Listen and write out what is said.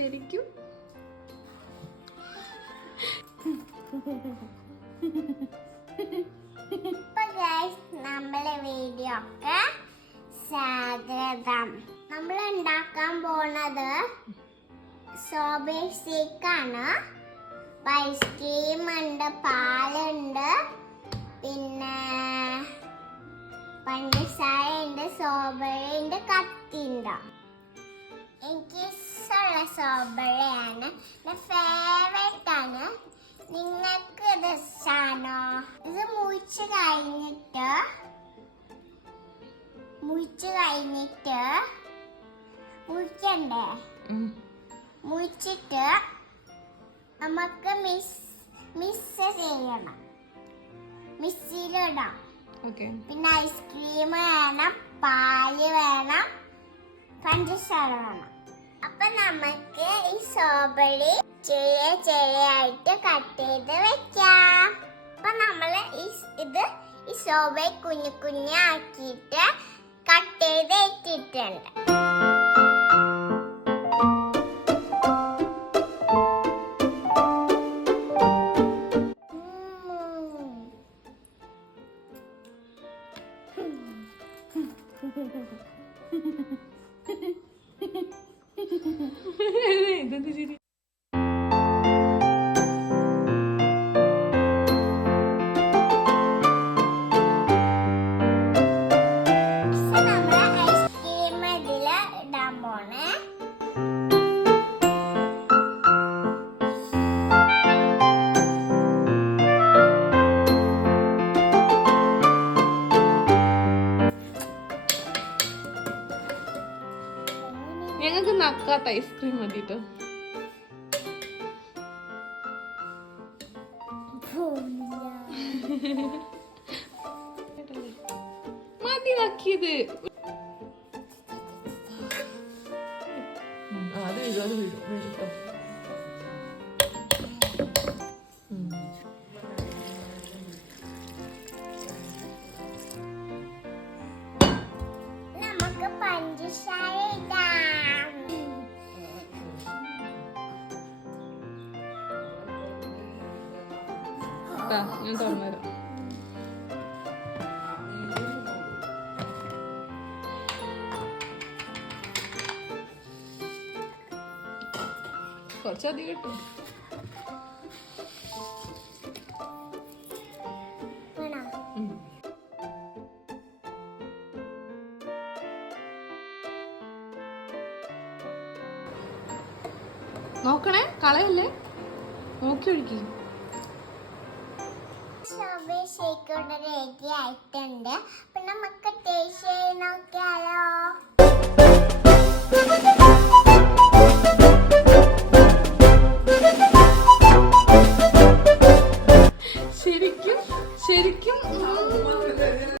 ശരിക്കും? നമ്മളെ വീഡിയോ ഒക്കെ സ്വാഗതം. നമ്മൾ ഉണ്ടാക്കാൻ പോണത് സ്ട്രോബെറി ആണ് ഐസ്ക്രീം ഉണ്ട് പാലുണ്ട് പിന്നെ പഞ്ചസാര ഉണ്ട് സ്ട്രോബെറി ഉണ്ട് കത്തി ഉണ്ട് എനിക്ക് സ്ട്രോബെറിയാണ് എന്റെ ഫേവറേറ്റ് ആണ്. നിങ്ങൾക്ക് ഇത് ഇഷ്ടമാണോ ഇത് മുഴിച്ച് കഴിഞ്ഞിട്ട് മുഴിച്ച് കഴിഞ്ഞിട്ട് മുഴിക്കണ്ടേ മുഴിച്ചിട്ട് നമുക്ക് മിസ് മിസ് ചെയ്യണം. മിക്സിയിലിടാം. പിന്നെ ഐസ്ക്രീം വേണം പാൽ വേണം പഞ്ചസാര വേണം. അപ്പൊ നമുക്ക് ഈ സോബളി ചെറിയ ചെറിയായിട്ട് കട്ട് ചെയ്ത് വെക്കാം അപ്പൊ നമ്മൾ ഈ ഇത് ഈ സോബ കുഞ്ഞു കുഞ്ഞാക്കിയിട്ട് കട്ട് ചെയ്ത് ഇട്ടിട്ടുണ്ട് ഉം. ਇਦਾਂ ਦੀ ਜਿਹੜੀ cut ice cream dito. Madi na kide. Ah, there you go, there you go. ഞാൻ തുറന്നുതരാം കുറച്ചധികം കിട്ടും നോക്കണേ കളയല്ലേ? നോക്കി ഒഴിക്കും. ഇവിടെ റെഡി ആയിട്ടുണ്ട്. പിന്നെ നമുക്ക് ടേസ്റ്റ് ചെയ്ത് നോക്കി